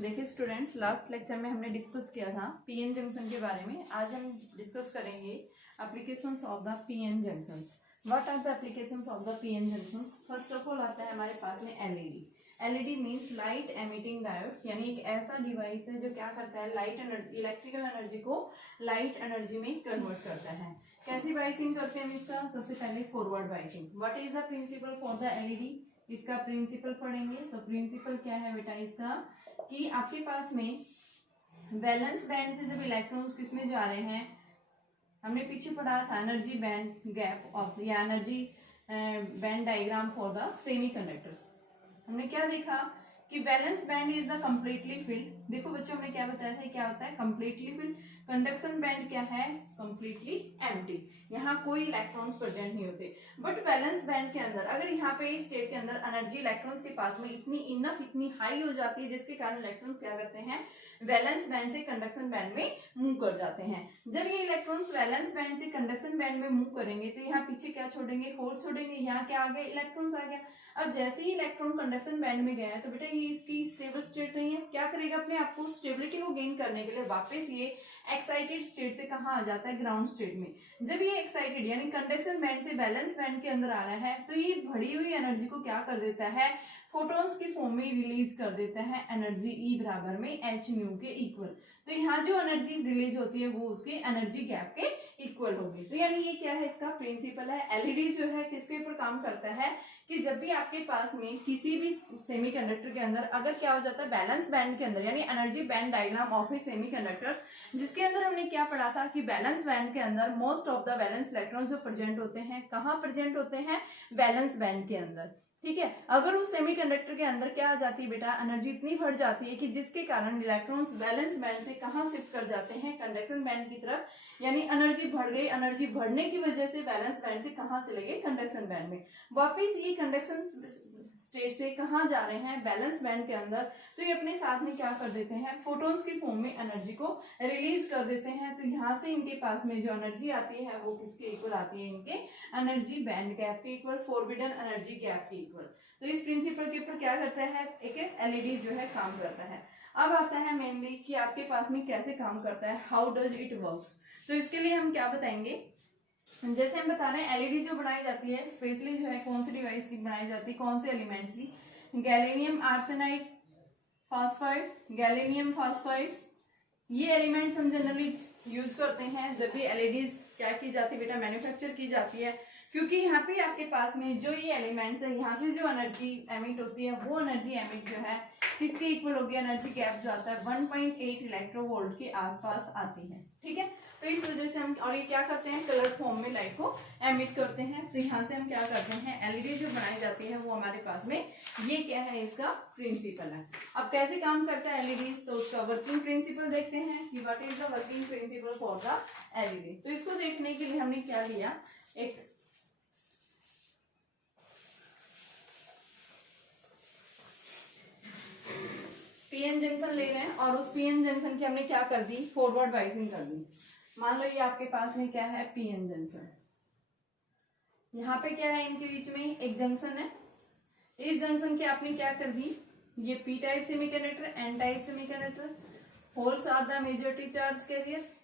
देखिए students, last lecture में हमने डिस्कस किया था पीएन जंक्शन के बारे में। आज हम डिस्कस करेंगे applications of the PN junctions. What are the applications of the PN junctions? First of all आता है हमारे पास में LED. LED means light emitting diode, यानी एक ऐसा डिवाइस है जो क्या करता है, लाइट एनर्जी, इलेक्ट्रिकल एनर्जी को लाइट एनर्जी में कन्वर्ट करता है। कैसी बाइसिंग करते हैं हम इसका? सबसे पहले forward biasing. What is the principle for the LED? इसका प्रिंसिपल पढ़ेंगे। तो प्रिंसिपल क्या है बेटा इसका, कि आपके पास में वैलेंस बैंड से जब इलेक्ट्रॉन्स किसमें जा रहे हैं, हमने पीछे पढ़ा था एनर्जी बैंड गैप ऑफ या energy band diagram for the semiconductors. हमने क्या देखा कि valence band is the completely filled. देखो बच्चों, हमने क्या बताया था, क्या होता है कंप्लीटली फिल्ड। कंडक्शन बैंड क्या है, कंप्लीटली एम्प्टी, यहाँ कोई इलेक्ट्रॉन्स प्रेजेंट नहीं होते। बट वैलेंस बैंड के अंदर अगर यहाँ पे इस स्टेट के अंदर एनर्जी इलेक्ट्रॉन्स के पास में इतनी हाई हो जाती है, जिसके कारण इलेक्ट्रॉन्स क्या करते हैं, वैलेंस बैंड से कंडक्शन बैंड में मूव कर जाते हैं। जब ये इलेक्ट्रॉन्स वैलेंस बैंड से कंडक्शन बैंड में मूव करेंगे तो यहाँ पीछे क्या छोड़ेंगे, होल छोड़ेंगे। यहाँ क्या आ गया, इलेक्ट्रॉन्स आ गया। अब जैसे ही इलेक्ट्रॉन कंडक्शन बैंड में गया है तो बेटा ये इसकी स्टेबल स्टेट नहीं है। क्या करेगा, अपने आप को स्टेबिलिटी को गेन करने के लिए वापस ये एक्साइटेड स्टेट से कहाँ आ जाता है, ग्राउंड स्टेट में। जब ये एक्साइटेड यानी कंडक्शन बैंड से बैलेंस बैंड के अंदर आ रहा है तो ये बढ़ी हुई एनर्जी को क्या कर देता है, फोटॉन्स की फॉर्म में रिलीज कर देता है एनर्जी E बराबर में h न्यू के इक्वल। तो यहाँ जो एनर्जी रिलीज होती है वो उसके एनर्जी गैप के इक्वल होगी। तो यानी ये क्या है, इसका प्रिंसिपल है। एलईडी जो है किसके ऊपर काम करता है, कि जब भी आपके पास में किसी भी सेमीकंडक्टर के अंदर अगर क्या हो जाता है, बैलेंस बैंड के अंदर यानी energy band diagram of A semiconductors, जिसके अंदर हमने क्या पढ़ा था कि बैलेंस बैंड के अंदर most of the valence electron जो प्रेजेंट होते हैं, कहाँ प्रेजेंट होते हैं, बैलेंस बैंड के अंदर। ठीक है, अगर उस सेमीकंडक्टर के अंदर क्या आ जाती है बेटा, एनर्जी इतनी बढ़ जाती है कि जिसके कारण इलेक्ट्रॉन्स वैलेंस बैंड से कहाँ शिफ्ट कर जाते हैं, कंडक्शन बैंड की तरफ। यानी एनर्जी बढ़ गई, एनर्जी बढ़ने की वजह से वैलेंस बैंड से कहाँ चले गए, कंडक्शन बैंड में। वापिस ये कंडक्शन स्टेट से कहाँ जा रहे हैं, बैलेंस बैंड के अंदर। तो ये अपने साथ में क्या कर देते हैं, फोटॉन्स की फॉर्म में एनर्जी को रिलीज कर देते हैं। तो यहाँ से इनके पास में जो एनर्जी आती है वो किसके इक्वल आती है, इनके एनर्जी बैंड गैप के इक्वल, फॉरबिडन एनर्जी गैप के इक्वल। तो इस प्रिंसिपल के ऊपर क्या करता है, एक एलईडी जो है काम करता है। अब आता है मेनली कि आपके पास में कैसे काम करता है, हाउ डज इट वर्क्स। तो इसके लिए हम क्या बताएंगे, जैसे हम बता रहे हैं एलईडी जो बनाई जाती है स्पेशली जो है कौन सी डिवाइस की बनाई जाती है, कौन से एलिमेंट्स की, गैलेनियम आर्सेनाइड फॉस्फाइड, गैलेनियम फॉस्फाइड्स, ये एलिमेंट्स हम जनरली यूज करते हैं जब भी एलईडीज क्या की जाती है बेटा, मैन्युफैक्चर की जाती है। क्योंकि यहाँ पे आपके पास में जो ये एलिमेंट्स है, यहाँ से जो एनर्जी एमिट होती है वो एनर्जी एमिट जो है किसके इक्वल होगी, एनर्जी गैप जो आता है 1.8 इलेक्ट्रोवोल्ट के आसपास आती है। ठीक है, तो इस वजह से हम, और ये क्या करते हैं, कलर फॉर्म में लाइट को एमिट करते हैं। तो यहाँ से हम क्या करते हैं, एलईडी जो बनाई जाती है वो हमारे पास में, ये क्या है, इसका प्रिंसिपल है। अब कैसे काम करता है एलईडी, तो उसका वर्किंग प्रिंसिपल देखते हैं कि what is the working principle for the LED. तो इसको देखने के लिए हमने क्या लिया, एक पीएन जंक्शन ले रहे हैं और उस पीएन जंक्शन की हमने क्या कर दी, फॉरवर्ड बाइसिंग कर दी। मान लो ये आपके पास में क्या है, पीएन जंक्शन। यहाँ पे क्या है, इनके बीच में एक जंक्शन है। इस जंक्शन की आपने क्या कर दी, ये P type semiconductor, N type semiconductor, holes are the majority charge carriers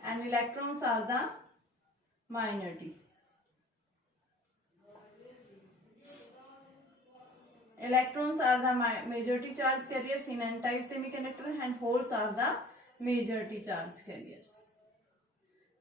and electrons are the minority. Electrons are the majority charge carriers in n-type semiconductor and holes are the majority charge carriers.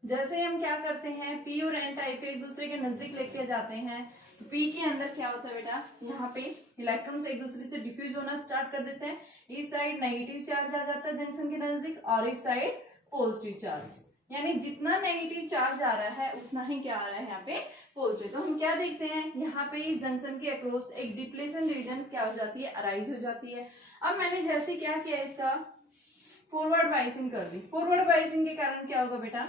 जैसे हम क्या करते हैं, p और n type एक दूसरे के नजदीक लेके जाते हैं। p के अंदर क्या होता है बेटा, यहाँ पे इलेक्ट्रॉन्स एक दूसरे से डिफ्यूज होना स्टार्ट कर देते हैं। इस साइड नेगेटिव चार्ज आ जाता है जंक्शन के नजदीक और इस साइड पॉजिटिव चार्ज, यानी जितना नेगेटिव चार्ज आ रहा है उतना ही क्या आ रहा है यहाँ पे पॉजिटिव। तो हम क्या देखते हैं, यहाँ पे इस जंक्शन के अक्रॉस एक डिप्लेशन रीजन क्या हो जाती है, अराइज हो जाती है। अब मैंने जैसे क्या किया, इसका फॉरवर्ड बाइसिंग कर दी। फॉरवर्ड बाइसिंग के कारण क्या होगा बेटा,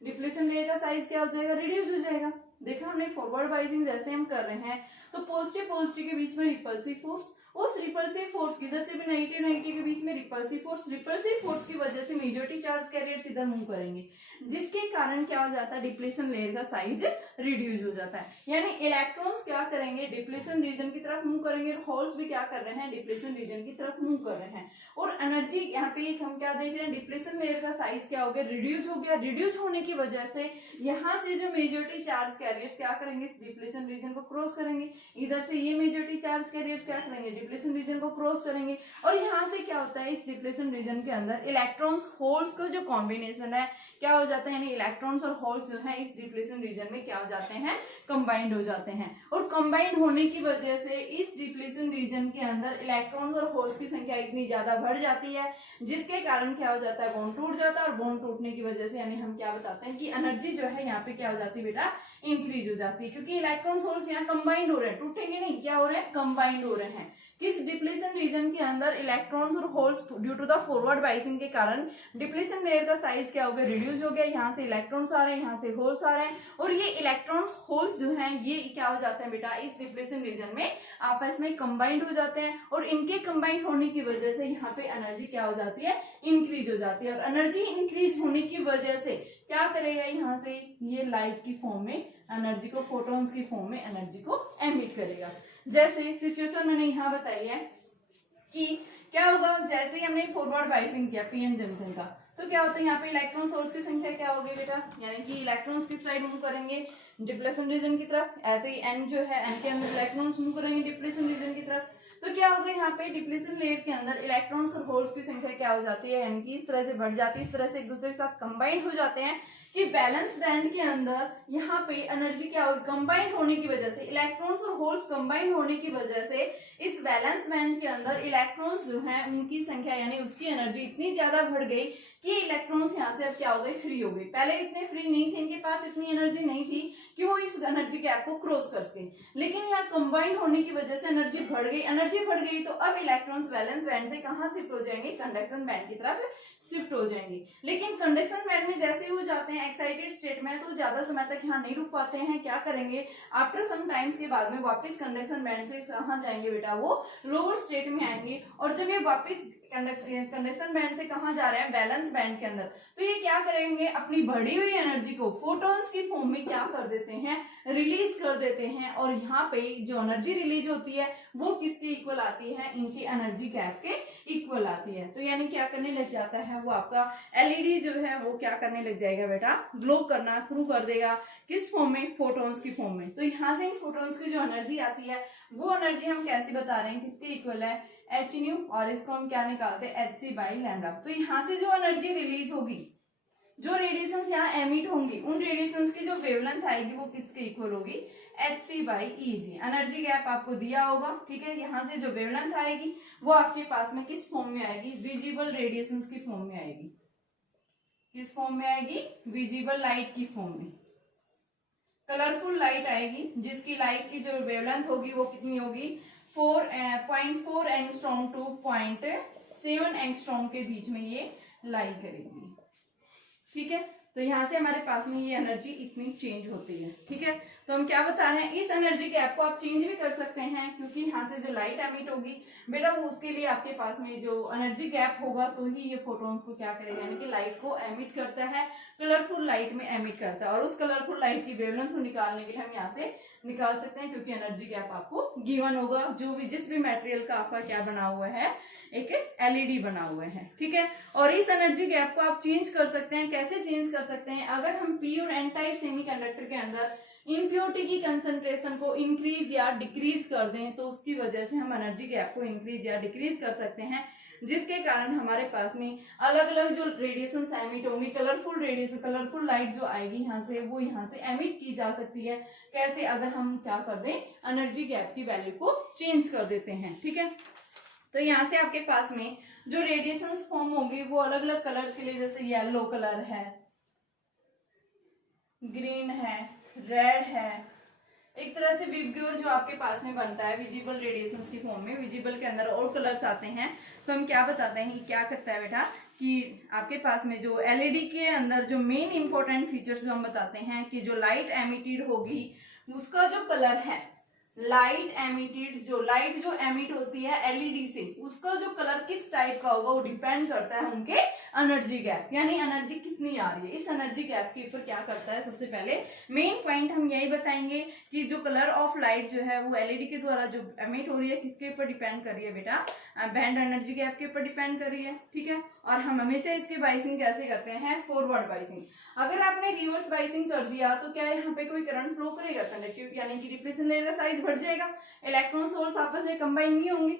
डिप्लेशन लेयर का साइज क्या हो जाएगा, रिड्यूस हो जाएगा। देखा हमने फॉरवर्ड बाइसिंग जैसे हम कर रहे हैं तो पॉजिटिव पॉजिटिव के बीच में रिपल्सिव फोर्स, उस रिपल्सिव फोर्स की इधर से भी नेगेटिव नेगेटिव के बीच में रिपल्सिव फोर्स की वजह से मेजॉरिटी चार्ज कैरियर्स इधर मूव करेंगे, जिसके कारण क्या हो जाता है, डिप्लेशन लेयर का साइज रिड्यूस हो जाता है। यानी इलेक्ट्रॉन्स क्या करेंगे, डिप्लेशन रीजन की तरफ मूव करेंगे और होल्स भी क्या कर रहे हैं, डिप्लेशन रीजन की तरफ मूव कर रहे हैं। और एनर्जी यहाँ पे हम क्या देख रहे हैं, डिप्लेशन लेयर का साइज क्या हो गया, रिड्यूस हो गया। रिड्यूस होने की वजह से यहाँ से जो मेजॉरिटी चार्ज कैरियर्स क्या करेंगे, इस डिप्लेशन रीजन को क्रॉस करेंगे, इधर से ये मेजॉरिटी चार्ज कैरियर्स क्या करेंगे, डिप्लेशन रीजन को क्रॉस करेंगे। और यहाँ से क्या होता है, इस डिप्लेशन रीजन के अंदर इलेक्ट्रॉन्स होल्स का जो कॉम्बिनेशन है क्या हो जाता है, यानी इलेक्ट्रॉन्स और होल्स जो है इस डिप्लेशन रीजन में क्या हो जाते हैं, कंबाइंड हो जाते हैं। और कंबाइंड होने की वजह से इस डिप्लेशन रीजन के अंदर इलेक्ट्रॉन्स और होल्स की संख्या इतनी ज्यादा बढ़ जाती है, जिसके कारण क्या हो जाता है, बॉन्ड टूट जाता है। और बॉन्ड टूटने की वजह से यानी हम क्या बताते हैं कि एनर्जी जो है यहाँ पे क्या हो जाती है बेटा, इंक्रीज हो जाती है, क्योंकि इलेक्ट्रॉन्स होल्स यहाँ कंबाइंड हो रहे हैं, टूटेंगे नहीं, क्या हो रहे हैं, कंबाइंड हो रहे हैं। किस डिप्लेशन रीजन के अंदर इलेक्ट्रॉन्स और holes due to the forward biasing के कारण डिप्लेशन लेयर का साइज क्या हो गया, रिड्यूस हो गया। यहाँ से इलेक्ट्रॉन्स आ रहे हैं, यहाँ से होल्स आ रहे हैं, और ये इलेक्ट्रॉन्स होल्स जो हैं ये क्या हो जाते हैं बेटा, इस डिप्लेशन रीजन में आपस में कंबाइंड हो जाते हैं। और इनके कंबाइंड होने की वजह से यहाँ पे एनर्जी क्या हो जाती है, इंक्रीज हो जाती है। और एनर्जी इंक्रीज होने की वजह से क्या करेगा, यहाँ से ये लाइट की फॉर्म में एनर्जी को, फोटॉन्स की फॉर्म में एनर्जी को एमिट करेगा। जैसे सिचुएशन मैंने यहाँ बताई है कि क्या होगा, जैसे ही हमने फॉरवर्ड बाइसिंग किया पीएन जंक्शन का, तो क्या होता है, यहाँ पे इलेक्ट्रॉन सोर्स की संख्या क्या होगी बेटा, यानी कि इलेक्ट्रॉन्स किस साइड मूव करेंगे, डिप्लेशन रीजन की तरफ। ऐसे ही एन जो है, एन के अंदर इलेक्ट्रॉन्स मूव करेंगे डिप्लेशन रीजन की तरफ। तो क्या होगा, यहाँ पे डिप्लेशन लेयर के अंदर इलेक्ट्रॉन्स और होल्स की संख्या क्या हो जाती है, यानी कि इस तरह से बढ़ जाती है, इस तरह से एक दूसरे के साथ कंबाइंड हो जाते हैं कि बैलेंस बैंड के अंदर यहाँ पे एनर्जी क्या होगी, कंबाइंड होने की वजह से, इलेक्ट्रॉन्स और होल्स कंबाइंड होने की वजह से इस बैलेंस बैंड के अंदर इलेक्ट्रॉन्स जो हैं उनकी संख्या यानी उसकी एनर्जी इतनी ज्यादा बढ़ गई कि इलेक्ट्रॉन्स यहाँ से अब क्या हो गए, फ्री हो गए। पहले इतने फ्री नहीं थे, इनके पास इतनी एनर्जी नहीं थी कि वो इस एनर्जी गैप को क्रॉस कर सके, लेकिन यहाँ कंबाइंड होने की वजह से एनर्जी बढ़ गई। एनर्जी बढ़ गई तो अब इलेक्ट्रॉन्स बैलेंस बैंड से कहाँ शिफ्ट हो जाएंगे, कंडक्शन बैंड की तरफ शिफ्ट हो जाएंगे। लेकिन कंडक्शन बैंड में जैसे ही वो जाते हैं एक्साइटेड स्टेट में, तो ज्यादा समय तक यहाँ नहीं रुक पाते हैं, क्या करेंगे, आफ्टर सम टाइम्स के बाद में वापस कंडक्शन बैंड से कहाँ जाएंगे बेटा, वो लोअर स्टेट में आएंगे। और जब ये वापस कंडक्शन बैंड से कहाँ जा रहे हैं, बैलेंस बैंड के अंदर, तो ये क्या करेंगे, अपनी बढ़ी हुई एनर्जी को फोटॉन्स की फॉर्म में क्या कर देते हैं, रिलीज कर देते हैं। और यहाँ पे जो एनर्जी रिलीज होती है वो किसके इक्वल आती है, इनकी एनर्जी गैप के इक्वल आती है। तो यानी क्या करने लग जाता है, वो आपका एलईडी जो है वो क्या करने लग जाएगा बेटा, ग्लो करना शुरू कर देगा। किस फॉर्म में, फोटॉन्स की फॉर्म में। तो यहाँ से इन फोटॉन्स की जो एनर्जी आती है वो एनर्जी हम कैसे बता रहे हैं, किसके इक्वल है, एच न्यू, और इसको हम क्या निकालते हैं, एच सी बाई लैम्डा। तो यहाँ से जो एनर्जी रिलीज होगी, जो रेडिएशंस यहाँ एमिट होंगी, उन रेडिएशंस की जो वेवलेंथ आएगी वो किसके इक्वल होगी, H C by E G. Energy gap आपको दिया होगा, ठीक है। यहाँ से जो वेवलेंथ आएगी वो आपके पास में किस फॉर्म में आएगी, विजिबल रेडिएशंस की फॉर्म में आएगी। किस फॉर्म में आएगी, विजिबल लाइट की फॉर्म में। कलरफुल लाइट आएगी जिसकी लाइट की जो वेवलेंथ होगी वो कितनी होगी, 0.4 एंगस्ट्रॉम टू 0.7 एंगस्ट्रॉम के बीच में ये लाई करेगी, ठीक है। तो यहाँ से हमारे पास में ये एनर्जी इतनी चेंज होती है, ठीक है। तो हम क्या बता रहे हैं, इस एनर्जी गैप को आप चेंज भी कर सकते हैं, क्योंकि यहाँ से जो लाइट एमिट होगी बेटा वो उसके लिए आपके पास में जो एनर्जी गैप होगा तो ही ये फोटॉन्स को क्या करेगा, यानी कि लाइट को एमिट करता है, कलरफुल लाइट में एमिट करता है। और उस कलरफुल लाइट की वेवलेंथ को निकालने के लिए हम यहाँ से निकाल सकते हैं, क्योंकि एनर्जी गैप आपको गिवन होगा, जो भी जिस भी मटेरियल का आपका क्या बना हुआ है, एक एलईडी बना हुआ है, ठीक है। और इस एनर्जी गैप को आप चेंज कर सकते हैं, कैसे चेंज कर सकते हैं, अगर हम पी और एन टाइप सेमीकंडक्टर के अंदर इम्प्योरिटी की कंसंट्रेशन को इंक्रीज या डिक्रीज कर दें तो उसकी वजह से हम एनर्जी गैप को इंक्रीज या डिक्रीज कर सकते हैं, जिसके कारण हमारे पास में अलग अलग जो रेडिएशन एमिट होंगी, कलरफुल रेडिएशन, कलरफुल लाइट जो आएगी यहाँ से, वो यहाँ से एमिट की जा सकती है। कैसे, अगर हम क्या कर दें, एनर्जी गैप की वैल्यू को चेंज कर देते हैं, ठीक है। तो यहाँ से आपके पास में जो रेडिएशन फॉर्म होंगी वो अलग अलग कलर्स के लिए, जैसे येलो कलर है, ग्रीन है, रेड है, एक तरह से विबग्योर जो आपके पास में बनता है विजिबल रेडिएशंस की फॉर्म में, विजिबल के अंदर और कलर्स आते हैं। तो हम क्या बताते हैं कि क्या करता है बेटा, कि आपके पास में जो एलईडी के अंदर जो मेन इंपॉर्टेंट फीचर्स जो हम बताते हैं कि जो लाइट एमिटेड होगी उसका जो कलर है लाइट एमिटेड, जो लाइट जो एमिट होती है एलईडी से, उसका जो कलर किस टाइप का होगा वो डिपेंड करता है उनके एनर्जी गैप, यानी एनर्जी कितनी आ रही है। इस एनर्जी गैप के ऊपर क्या करता है, सबसे पहले मेन पॉइंट हम यही बताएंगे कि जो कलर ऑफ लाइट जो है वो एलईडी के द्वारा जो एमिट हो रही है किसके ऊपर डिपेंड कर रही है बेटा, बैंड एनर्जी गैप के ऊपर डिपेंड कर रही है। ठीक है, और हम हमेशा इसकी बाइसिंग कैसे करते हैं, फॉरवर्ड बाइसिंग। अगर आपने रिवर्स बाइसिंग कर दिया तो क्या यहाँ पे कोई करंट फ्लो करेगा, कंडक्टिविटी यानी कि डिप्रेशन लेयर का साइज बढ़ जाएगा, इलेक्ट्रॉन्स होल्स आपस में कंबाइन नहीं होंगे।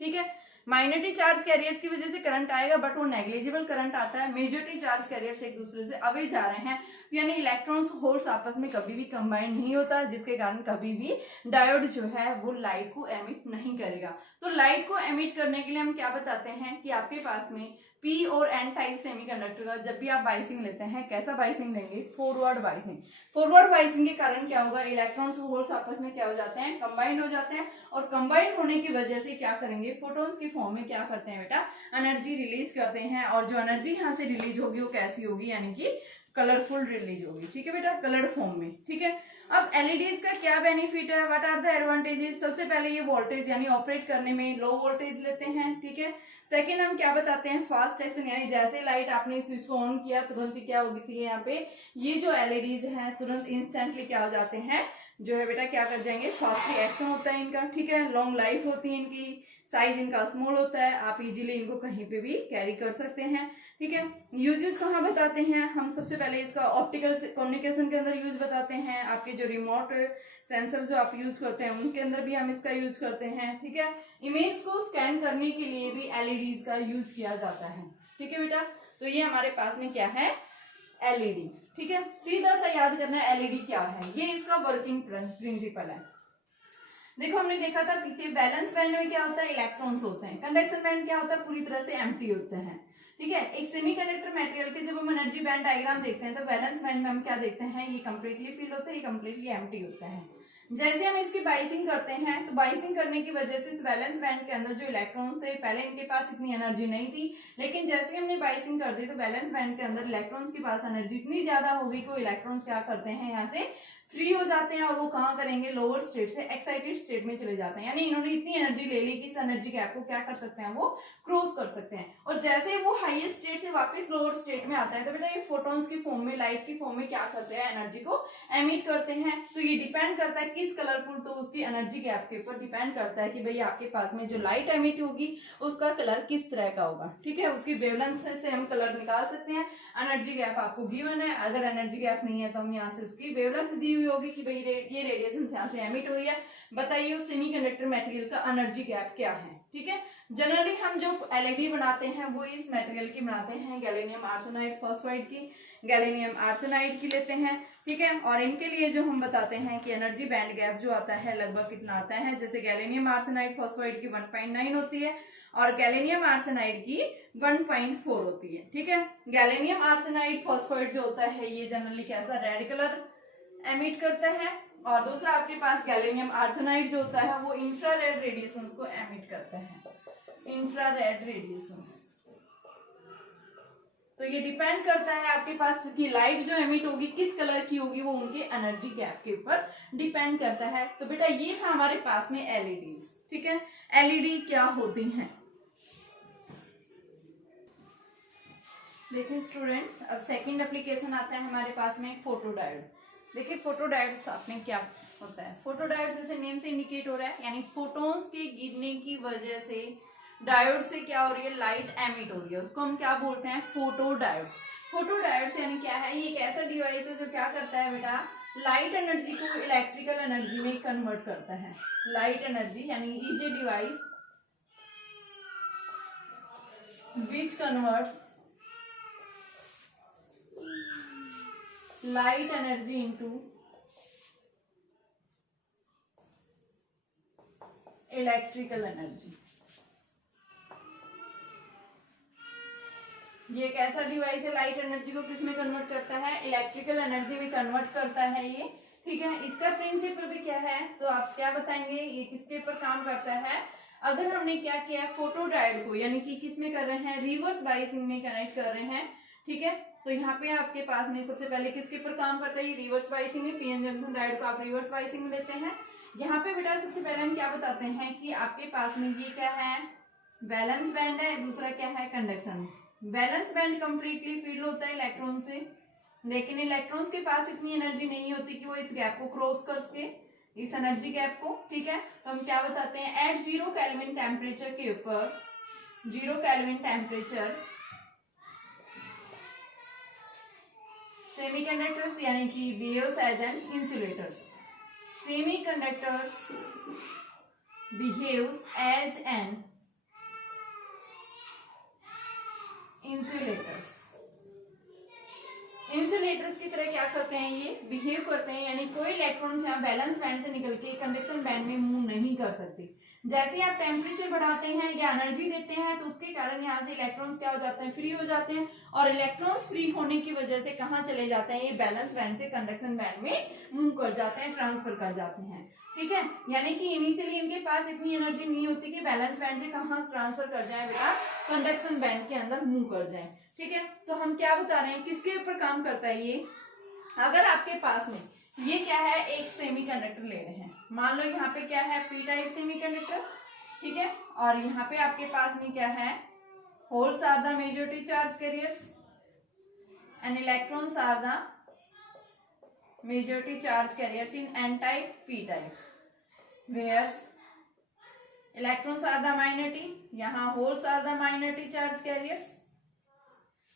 ठीक है, माइनॉरिटी चार्ज कैरियर्स की वजह से करंट आएगा बट वो नेग्लिजिबल करंट आता है, मेजॉरिटी चार्ज कैरियर्स एक दूसरे से अवे जा रहे हैं, तो यानी इलेक्ट्रॉन्स होल्स आपस में कभी भी कंबाइन नहीं होता, जिसके कारण कभी भी डायोड जो है वो लाइट को एमिट नहीं करेगा। तो लाइट को एमिट करने के लिए हम क्या बताते हैं कि आपके पास में पी और एन टाइप सेमीकंडक्टर का जब भी आप बाइसिंग लेते हैं, कैसा बाइसिंग लेंगे, फॉरवर्ड बाइसिंग। फॉरवर्ड बाइसिंग के कारण क्या होगा, इलेक्ट्रॉन्स होल्स आपस में क्या हो जाते हैं, कंबाइंड हो जाते हैं, और कंबाइंड होने की वजह से क्या करेंगे, फोटॉन्स की फॉर्म में क्या करते हैं बेटा, एनर्जी रिलीज करते हैं, और जो एनर्जी यहाँ से रिलीज होगी वो कैसी होगी, यानी कि कलरफुल रिलीज होगी। ठीक है बेटा, कलर्ड फॉर्म में। ठीक है, अब एलईडीज का क्या बेनिफिट है, व्हाट आर द एडवांटेजेस। सबसे पहले ये वोल्टेज यानी ऑपरेट करने में लो वोल्टेज लेते हैं। ठीक है, सेकंड हम क्या बताते हैं, फास्ट एक्शन, यानी जैसे लाइट आपने स्विच को ऑन किया तुरंत ही क्या होगी थी, यहाँ पे ये जो एलईडीज हैं तुरंत इंस्टेंटली क्या हो जाते हैं, जो है बेटा क्या कर जाएंगे, फास्टली एक्शन होता है इनका। ठीक है, लॉन्ग लाइफ होती है इनकी, साइज इनका स्मॉल होता है, आप इजीली इनको कहीं पे भी कैरी कर सकते हैं। ठीक है, यूजेस कहाँ बताते हैं हम, सबसे पहले इसका ऑप्टिकल कम्युनिकेशन के अंदर यूज बताते हैं, आपके जो रिमोट सेंसर जो आप यूज करते हैं उनके अंदर भी हम इसका यूज करते हैं। ठीक है, इमेज को स्कैन करने के लिए भी एलईडीज का यूज किया जाता है। ठीक है बेटा, तो ये हमारे पास में क्या है, एलईडी। ठीक है, सीधा सा याद करना है एलईडी क्या है, ये इसका वर्किंग प्रिंसिपल है। देखो हमने देखा था पीछे, बैलेंस बैंड में क्या होता है, इलेक्ट्रॉन्स होते हैं, कंडक्शन बैंड क्या होता है, पूरी तरह से एम्प्टी होते हैं। ठीक है, एक सेमीकंडक्टर मटेरियल के जब हम एनर्जी बैंड डायग्राम देखते हैं तो बैलेंस बैंड में हम क्या देखते हैं, ये कंप्लीटली फिल होता है, ये कंप्लीटली एम्प्टी होता है। जैसे हम इसकी बाइसिंग करते हैं तो बाइसिंग करने की वजह से इस बैलेंस बैंड के अंदर जो इलेक्ट्रॉन्स थे, पहले इनके पास इतनी एनर्जी नहीं थी, लेकिन जैसे हमने बाइसिंग कर दी तो बैलेंस बैंड के अंदर इलेक्ट्रॉन्स के पास एनर्जी इतनी ज्यादा हो गई कि इलेक्ट्रॉन्स क्या करते हैं, यहाँ से फ्री हो जाते हैं, और वो कहाँ करेंगे, लोअर स्टेट से एक्साइटेड स्टेट में चले जाते हैं, यानी इन्होंने इतनी एनर्जी ले ली कि इस एनर्जी गैप को क्या कर सकते हैं, वो क्रॉस कर सकते हैं। और जैसे वो हायर स्टेट से वापस लोअर स्टेट में आता है तो बेटा ये फोटॉन्स की फॉर्म में, लाइट की फॉर्म में क्या करते हैं, एनर्जी को एमिट करते हैं। तो ये डिपेंड करता है किस कलरफुल, तो उसकी एनर्जी गैप के ऊपर डिपेंड करता है कि भाई आपके पास में जो लाइट एमिट होगी उसका कलर किस तरह का होगा। ठीक है, उसकी वेवलेंथ से हम कलर निकाल सकते हैं, एनर्जी गैप आपको गिवन है, अगर एनर्जी गैप नहीं है तो हम यहाँ से उसकी वेवलेंथ दी हुई होगी कि भाई ये रेडिएशन यहाँ से एमिट हो रही है, बताइए उस सेमीकंडक्टर मटेरियल का एनर्जी गैप क्या है। ठीक है, जनरली हम जो एलईडी बनाते हैं वो इस मटेरियल की बनाते हैं, गैलियम आर्सेनाइड फॉस्फाइड की, गैलियम आर्सेनाइड की लेते हैं। ठीक है, और इनके लिए जो हम बताते हैं कि एनर्जी बैंड गैप जो आता है लगभग कितना आता है, जैसे गैलियम आर्सेनाइड फॉस्फाइड की 1.9 होती है और गैलियम आर्सेनाइड की 1.4 होती है। ठीक है, गैलियम आर्सेनाइड फॉस्फाइड जो होता है ये जनरली कैसा, रेड कलर एमिट करता है, और दूसरा आपके पास गैलियम आर्सेनाइड जो होता है वो इंफ्रारेड रेडिएशंस को एमिट करता है, इंफ्रारेड रेडिएशंस। तो ये डिपेंड करता है आपके पास की लाइट जो एमिट होगी किस कलर की होगी, वो उनके एनर्जी गैप के ऊपर डिपेंड करता है। तो बेटा ये था हमारे पास में एलईडीज। ठीक है, एलईडी क्या होती हैं, देखिए स्टूडेंट्स, अब सेकंड एप्लीकेशन आता है हमारे पास में फोटोडायोड। देखिए फोटोडायोड्स आपने क्या होता है, फोटोडायोड जैसे नेम से इंडिकेट हो रहा है, यानी फोटोन्स के गिरने की वजह से डायोड से क्या हो रही है, लाइट एमिट हो रही है, उसको हम क्या बोलते हैं, फोटोडायोड। फोटोडायोड्स यानी क्या है, ये एक ऐसा डिवाइस है जो क्या करता है बेटा, लाइट एनर्जी को इलेक्ट्रिकल एनर्जी में कन्वर्ट करता है। लाइट एनर्जी यानी is a device which converts light energy into electrical energy। ये एक ऐसा डिवाइस है, लाइट एनर्जी को किस में कन्वर्ट करता है, इलेक्ट्रिकल एनर्जी में कन्वर्ट करता है ये। ठीक है, इसका प्रिंसिपल भी क्या है, तो आप क्या बताएंगे, ये किसके ऊपर काम करता है, अगर हमने क्या किया है, फोटोडायोड को यानी कि किस में कर रहे हैं, रिवर्स बाइसिंग में कनेक्ट कर रहे हैं। ठीक है, तो यहाँ पे आपके पास में सबसे पहले किसके ऊपर काम करता है, ये रिवर्स बाइसिंग में, पीएन जंक्शन डायोड को आप रिवर्स बाइसिंग में लेते हैं। यहाँ पे बेटा सबसे पहले हम क्या बताते हैं कि आपके पास में ये क्या है, वैलेंस बैंड है, दूसरा क्या है, conduction. Valence band completely fill होता है इलेक्ट्रॉन से, लेकिन इलेक्ट्रॉन्स के पास इतनी एनर्जी नहीं होती कि वो इस गैप को क्रॉस कर सके, इस एनर्जी गैप को। ठीक है, तो हम क्या बताते हैं, एट 0 केल्विन टेम्परेचर के ऊपर, 0 केल्विन टेम्परेचर सेमीकंडक्टर्स यानी कि behaves as an insulators. Semiconductors behaves as an insulators. Insulators की तरह क्या करते हैं, ये बिहेव करते हैं, यानी कोई इलेक्ट्रॉन यहाँ बैलेंस बैंड से निकल के कंडक्शन बैंड में मूव नहीं कर सकते। जैसे आप टेम्परेचर बढ़ाते हैं या एनर्जी देते हैं तो उसके कारण यहाँ से इलेक्ट्रॉन्स क्या हो जाते हैं, फ्री हो जाते हैं, और इलेक्ट्रॉन्स फ्री होने की वजह से कहाँ चले जाते हैं, ये बैलेंस बैंड से कंडक्शन बैंड में मूव कर जाते हैं, ट्रांसफर कर जाते हैं। ठीक है, यानी कि इनिशियली इनके पास इतनी एनर्जी नहीं होती कि बैलेंस बैंड से कहाँ ट्रांसफर कर जाए बेटा, कंडक्शन बैंड के अंदर मूव कर जाए। ठीक है, तो हम क्या बता रहे हैं, किसके ऊपर काम करता है ये, अगर आपके पास में ये क्या है, एक सेमीकंडक्टर ले रहे हैं, मान लो यहाँ पे क्या है, पी टाइप सेमीकंडक्टर। ठीक है, और यहाँ पे आपके पास में क्या है, holes are the majority charge carriers and electrons are the majority charge carriers in n type, p type, where electrons are the minority, यहाँ holes are the minority charge carriers।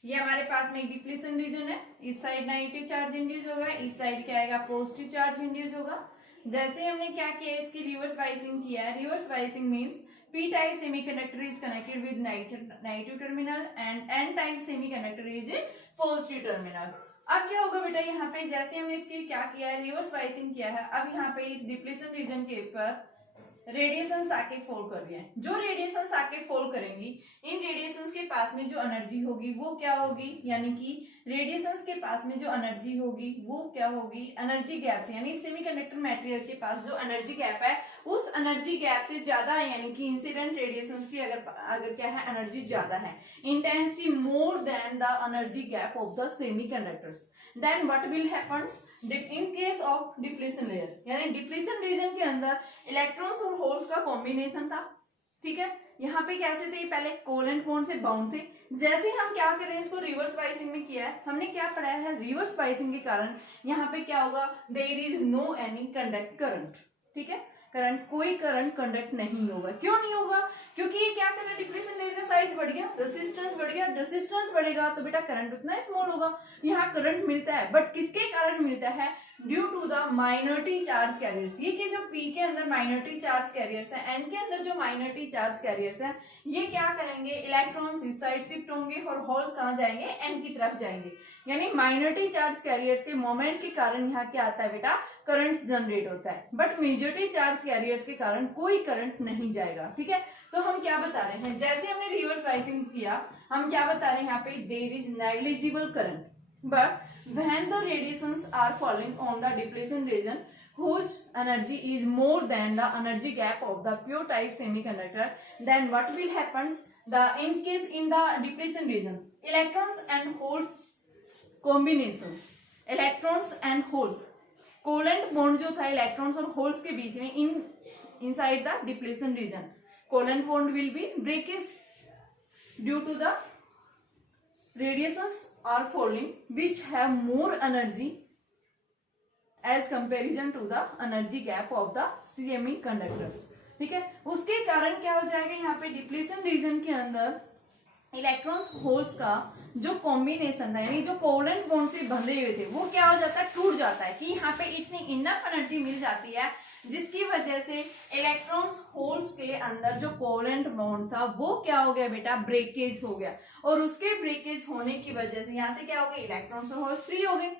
ये हमारे पास में एक डिप्लीशन रीजन है, इस side negative charge induce होगा, इस साइड क्या आएगा, पॉजिटिव चार्ज इंड्यूस होगा। जैसे हमने क्या किया, इसकी रिवर्स बाइसिंग किया है। Reverse biasing means p type semiconductor is connected with negative terminal and n type semiconductor is positive terminal। अब क्या होगा बेटा, यहाँ पे जैसे हमने इसकी क्या किया है, रिवर्स बाइसिंग किया है, अब यहाँ पे इस डिप्लीशन रीजन के ऊपर रेडिएशंस आके फॉल कर रही है। जो रेडिएशंस आके फॉल करेंगी, इन रेडिएशंस के पास में जो एनर्जी होगी वो क्या होगी, यानी कि रेडिएशंस के पास में जो एनर्जी होगी वो क्या होगी, एनर्जी गैप से, यानी सेमीकंडक्टर मटेरियल के पास जो एनर्जी गैप है उस एनर्जी गैप से ज्यादा है, यानी कि इंसिडेंट रेडिएशंस की अगर क्या है, एनर्जी ज्यादा है, intensity more than the energy gap of the semiconductors, then what will happens in case of depletion layer, यानी डिप्लीशन रीजन के अंदर इलेक्ट्रॉन्स और होल्स का कॉम्बिनेशन था। ठीक है, यहाँ पे कैसे थे, पहले कोवेलेंट बॉन्ड से बाउंड थे। जैसे हम क्या करें, इसको रिवर्स बाइसिंग में किया है, हमने क्या पढ़ा है, रिवर्स बाइसिंग के कारण यहाँ पे क्या होगा, there is no any conduct current. ठीक है, करंट, कोई करंट कंडक्ट नहीं होगा। क्यों नहीं होगा, क्योंकि ये क्या कर रहा है, डिप्लीशन लेयर का साइज बढ़ गया, रेजिस्टेंस बढ़ गया, रेजिस्टेंस बढ़ेगा तो बेटा करंट उतना स्मॉल होगा। यहाँ करंट मिलता है, बट किसके कारण मिलता है, due to the minority charge carriers. ये कि जो पी के अंदर माइनॉरिटी चार्ज कैरियर्स है, एन के अंदर जो माइनॉरिटी चार्ज कैरियर्स है, ये क्या करेंगे, इलेक्ट्रॉन्स इस साइड शिफ्ट होंगे और होल्स कहाँ जाएंगे, एन की तरफ जाएंगे। यानी माइनॉरिटी चार्ज कैरियर्स के मोमेंट के कारण यहाँ क्या आता है बेटा, करंट जनरेट होता है, बट मेजॉरिटी चार्ज कैरियर्स के कारण कोई करंट नहीं जाएगा। ठीक है, तो हम क्या बता रहे हैं, जैसे हमने रिवर्स बाइसिंग किया, हम क्या बता रहे हैं यहाँ पे, there is negligible current, but when the radiations are falling on the depletion region whose energy is more than the energy gap of the pure type semiconductor, then what will happen, the in case in the depletion region electrons and holes combinations, electrons and holes, covalent bond जो था electrons और holes के बीच में inside the depletion region, covalent bond will be breakage due to the radiations are falling which have more energy as comparison to the energy gap of the semiconductors। ठीक है, उसके कारण क्या हो जाएगा, यहाँ पे डिप्लीशन रीजन के अंदर इलेक्ट्रॉन्स होल्स का जो कॉम्बिनेशन था, यानी जो कोवेलेंट बॉन्ड से बंधे हुए थे, वो क्या हो जाता है, टूट जाता है, कि यहाँ पे इतनी इनफ एनर्जी मिल जाती है जिसकी वजह से इलेक्ट्रॉन्स होल्स के अंदर जो कोवेलेंट बॉन्ड था वो क्या हो गया बेटा, ब्रेकेज हो गया, और उसके ब्रेकेज होने की वजह से यहाँ से क्या हो गया, इलेक्ट्रॉन्स और होल्स फ्री हो गए।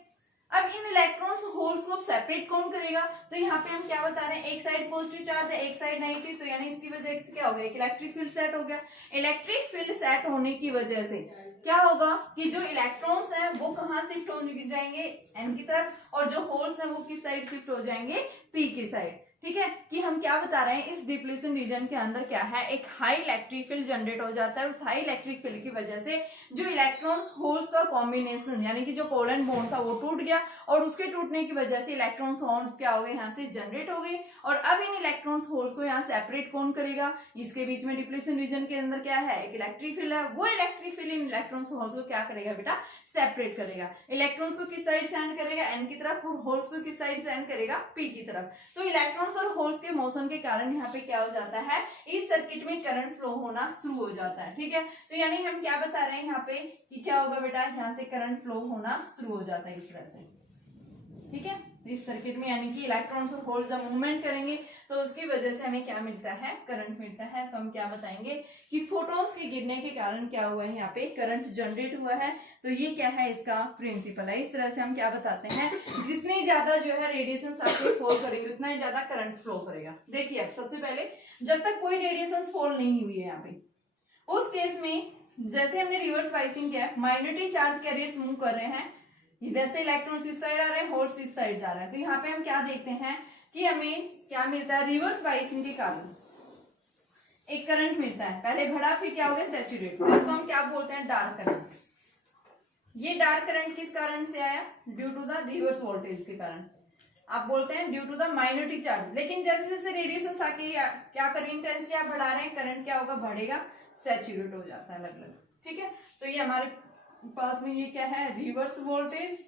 अब इन इलेक्ट्रॉन्स होल्स को सेपरेट कौन करेगा, तो यहाँ पे हम क्या बता रहे हैं, एक साइड पॉजिटिव चार्ज है, एक साइड नेगेटिव, तो यानी इसकी वजह से क्या हो गया, इलेक्ट्रिक फील्ड सेट हो गया। इलेक्ट्रिक फील्ड सेट होने की वजह से क्या होगा कि जो इलेक्ट्रॉन्स हैं वो कहाँ शिफ्ट हो जाएंगे, एन की तरफ, और जो होल्स हैं वो किस साइड शिफ्ट हो जाएंगे, पी की साइड। ठीक है, कि हम क्या बता रहे हैं, इस डिप्लीशन रीजन के अंदर क्या है, एक हाई इलेक्ट्रिक फील्ड जनरेट हो जाता है। उस हाई इलेक्ट्रिक फील्ड की वजह से जो इलेक्ट्रॉन्स होल्स का कॉम्बिनेशन, यानी कि जो कोवेलेंट बॉन्ड था वो टूट गया, और उसके टूटने की वजह से इलेक्ट्रॉन्स होल्स क्या हो गए, यहाँ से जनरेट हो गए। और अब इन इलेक्ट्रॉन्स होल्स को यहाँ सेपरेट कौन करेगा, इसके बीच में डिप्लीशन रीजन के अंदर क्या है, एक इलेक्ट्रिक फील्ड है, वो इलेक्ट्रिक फील्ड इन इलेक्ट्रॉन्स होल्स को क्या करेगा बेटा, सेपरेट करेगा। इलेक्ट्रॉन्स को किस साइड सेंड करेगा, एन की तरफ, और होल्स को किस साइड सेंड करेगा, पी की तरफ। तो इलेक्ट्रॉन्स और होल्स के मोशन के कारण यहाँ पे क्या हो जाता है, इस सर्किट में करंट फ्लो होना शुरू हो जाता है। ठीक है, तो यानी हम क्या बता रहे हैं यहाँ पे कि क्या होगा बेटा, यहाँ से करंट फ्लो होना शुरू हो जाता है इस तरह से। ठीक है, तो इस सर्किट में यानी कि इलेक्ट्रॉन्स और होल्स जब मूवमेंट करेंगे तो उसकी वजह से हमें क्या मिलता है, करंट मिलता है। तो हम क्या बताएंगे कि फोटॉन्स के गिरने के कारण क्या हुआ है, यहाँ पे करंट जनरेट हुआ है। तो ये क्या है, इसका प्रिंसिपल है। इस तरह से हम क्या बताते हैं, जितनी ज्यादा जो है रेडिएशन आपके फॉल करेंगे उतना ही ज्यादा करंट फ्लो करेगा। देखिए अब सबसे पहले जब तक कोई रेडिएशन फॉल नहीं हुई है यहाँ पे, उस केस में जैसे हमने रिवर्स बाइसिंग किया, माइनॉरिटी चार्ज कैरियर्स मूव कर रहे हैं, इधर से इलेक्ट्रॉन्स इस साइड आ रहे हैं, होल्स इस साइड जा रहे हैं। तो यहाँ पे हम क्या देखते हैं कि हमें क्या मिलता है, रिवर्स बाइसिंग के कारण एक करंट मिलता है, पहले बढ़ा फिर क्या हो गया, सैचुरेट। तो इसको हम क्या बोलते हैं, डार्क करंट। ये डार्क करंट किस कारण से आया, due to the reverse voltage के कारण। आप बोलते हैं due to the minority charge. लेकिन जैसे जैसे रेडिएशन आके क्या करें, इंटेंसिटी आप बढ़ा रहे हैं, करंट क्या होगा, बढ़ेगा, सैचुरेट हो जाता है अलग अलग। ठीक है, तो ये हमारे पास में ये क्या है, रिवर्स वोल्टेज,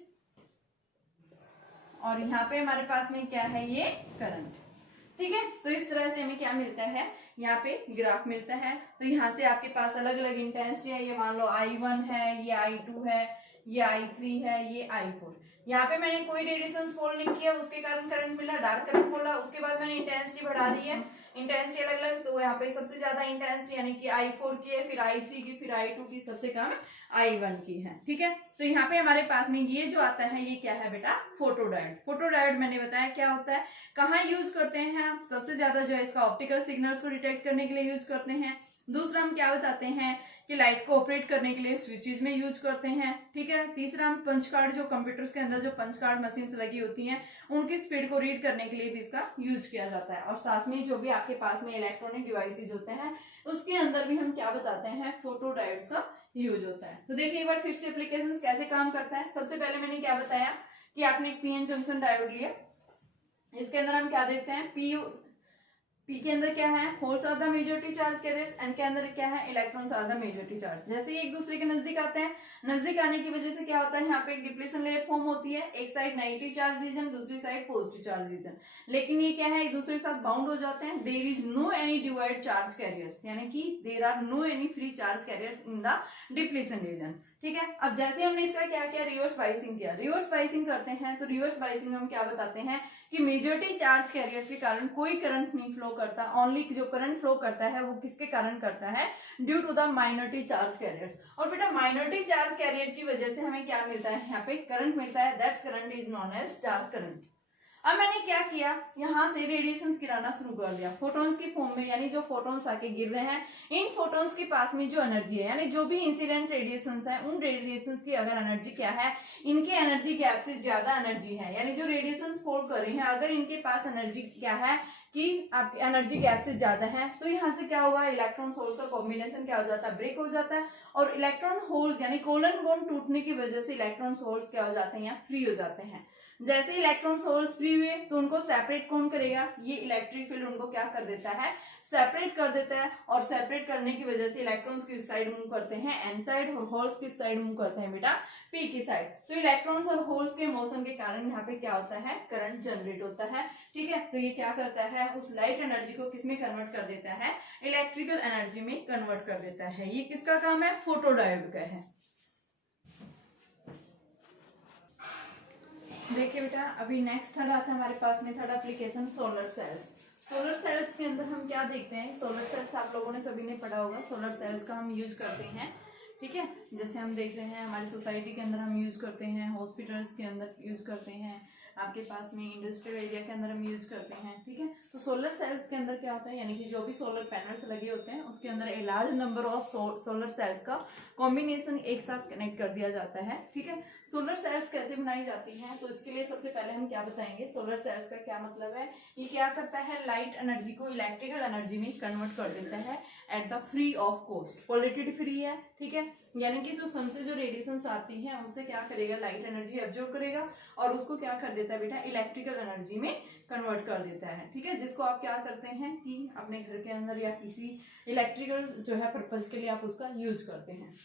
और यहाँ पे हमारे पास में क्या है, ये करंट। ठीक है, तो इस तरह से हमें क्या मिलता है, यहाँ पे ग्राफ मिलता है। तो यहाँ से आपके पास अलग अलग इंटेंसिटी है, ये मान लो I1 है, ये I2 है, ये I3 है, ये I4। यहाँ पे मैंने कोई रेडिएशन फॉल नहीं किया, उसके कारण करंट मिला, डार्क करंट बोला। उसके बाद मैंने इंटेंसिटी बढ़ा दी है, इंटेंसिटी अलग अलग। तो यहाँ पे सबसे ज्यादा इंटेंसिटी यानी कि I4 की है, फिर I3 की, फिर I2 की, सबसे कम I1 की है। ठीक है, तो यहाँ पे हमारे पास में ये जो आता है, ये क्या है बेटा, फोटोडायोड। फोटोडायोड मैंने बताया क्या होता है, कहाँ यूज करते हैं हम, सबसे ज्यादा जो है इसका ऑप्टिकल सिग्नल्स को डिटेक्ट करने के लिए यूज करते हैं। दूसरा हम क्या बताते हैं कि लाइट को ऑपरेट करने के लिए स्विचेज में यूज करते हैं। ठीक है, तीसरा हम पंच कार्ड, जो कंप्यूटर्स के अंदर जो पंच कार्ड मशीन्स लगी होती हैं, उनकी स्पीड को रीड करने के लिए भी इसका यूज किया जाता है। और साथ में जो भी आपके पास में इलेक्ट्रॉनिक डिवाइसेज होते हैं, उसके अंदर भी हम क्या बताते हैं, फोटोडायोड्स का यूज होता है। तो देखिए एक बार फिर से एप्लीकेशंस कैसे काम करता है। सबसे पहले मैंने क्या बताया कि आपने एक पीएन जंक्शन डायोड लिया, इसके अंदर हम क्या देते हैं, पी के अंदर क्या है, holes are the majority charge carriers, N के अंदर क्या है, electrons are the majority charge. जैसे ही एक दूसरे के नजदीक आते हैं, नजदीक आने की वजह से क्या होता है, यहाँ पे एक डिप्लीशन लेयर फॉर्म होती है, एक साइड नेगेटिव चार्ज रीजन, दूसरी साइड पॉजिटिव चार्ज रीजन। लेकिन ये क्या है, एक दूसरे के साथ बाउंड हो जाते हैं। There is no any divide charge carriers, यानी कि there are no any free charge carriers in the depletion region. ठीक है, अब जैसे हमने इसका क्या किया, रिवर्स बाइसिंग किया। रिवर्स बाइसिंग करते हैं तो रिवर्स बाइसिंग में हम क्या बताते हैं कि मेजॉरिटी चार्ज कैरियर्स के कारण कोई करंट नहीं फ्लो करता, ओनली जो करंट फ्लो करता है वो किसके कारण करता है, due to the minority charge carriers. और बेटा माइनॉरिटी चार्ज कैरियर की वजह से हमें क्या मिलता है, यहाँ पे करंट मिलता है, that's current is known as dark current. अब मैंने क्या किया, यहाँ से रेडिएशंस गिराना शुरू कर दिया फोटॉन्स की फॉर्म में, यानी जो फोटॉन्स आके गिर रहे हैं, इन फोटॉन्स के पास में जो एनर्जी है, यानी जो भी इंसिडेंट रेडिएशंस है, उन रेडिएशंस की अगर एनर्जी क्या है, इनके एनर्जी गैप से ज्यादा एनर्जी है, यानी जो रेडिएशंस फॉल कर रही हैं, अगर इनके पास एनर्जी क्या है कि आपकी एनर्जी गैप से ज्यादा है, तो यहाँ से क्या होगा, इलेक्ट्रॉन होल्स का कॉम्बिनेशन क्या हो जाता है, ब्रेक हो जाता है। और इलेक्ट्रॉन होल्स यानी कोलन बॉन्ड टूटने की वजह से इलेक्ट्रॉन होल्स क्या हो जाते हैं, यहाँ फ्री हो जाते हैं। जैसे इलेक्ट्रॉन होल्स फ्री हुए तो उनको सेपरेट कौन करेगा, ये इलेक्ट्रिक फील्ड उनको क्या कर देता है, सेपरेट कर देता है। और सेपरेट करने की वजह से इलेक्ट्रॉन्स किस साइड मूव करते हैं, एन साइड, और होल्स किस साइड मूव करते हैं बेटा, पी की साइड। तो इलेक्ट्रॉन्स और होल्स के मोशन के कारण यहाँ पे क्या होता है, करंट जनरेट होता है। ठीक है, तो ये क्या करता है, उस लाइट एनर्जी को किसमें कन्वर्ट कर देता है, इलेक्ट्रिकल एनर्जी में कन्वर्ट कर देता है। ये किसका काम है, फोटोडायोड का है। देखिए बेटा, अभी नेक्स्ट थर्ड आता है हमारे पास में, third application solar cells. Solar cells के अंदर हम क्या देखते हैं, सोलर सेल्स आप लोगों ने सभी ने पढ़ा होगा, सोलर सेल्स का हम यूज करते हैं। ठीक है, जैसे हम देख रहे हैं हमारी सोसाइटी के अंदर हम यूज करते हैं, हॉस्पिटल्स के अंदर यूज करते हैं, आपके पास में इंडस्ट्रियल एरिया के अंदर हम यूज करते हैं। ठीक है, तो सोलर सेल्स के अंदर क्या होता है, यानी कि जो भी सोलर पैनल्स लगे होते हैं उसके अंदर a large number of solar cells का कॉम्बिनेशन एक साथ कनेक्ट कर दिया जाता है। ठीक है, सोलर सेल्स कैसे बनाई जाती हैं, तो इसके लिए सबसे पहले हम क्या बताएंगे, सोलर सेल्स का क्या मतलब है। ये क्या करता है, लाइट एनर्जी को इलेक्ट्रिकल एनर्जी में कन्वर्ट कर देता है at the free of cost. Polluted free है, ठीक है, यानी कि जो सन से जो रेडिएशंस आती हैं उससे क्या करेगा, लाइट एनर्जी एब्जॉर्ब करेगा और उसको क्या कर देता है बेटा, इलेक्ट्रिकल एनर्जी में कन्वर्ट कर देता है। ठीक है, जिसको आप क्या करते हैं कि अपने घर के अंदर या किसी इलेक्ट्रिकल जो है पर्पज के लिए आप उसका यूज करते हैं।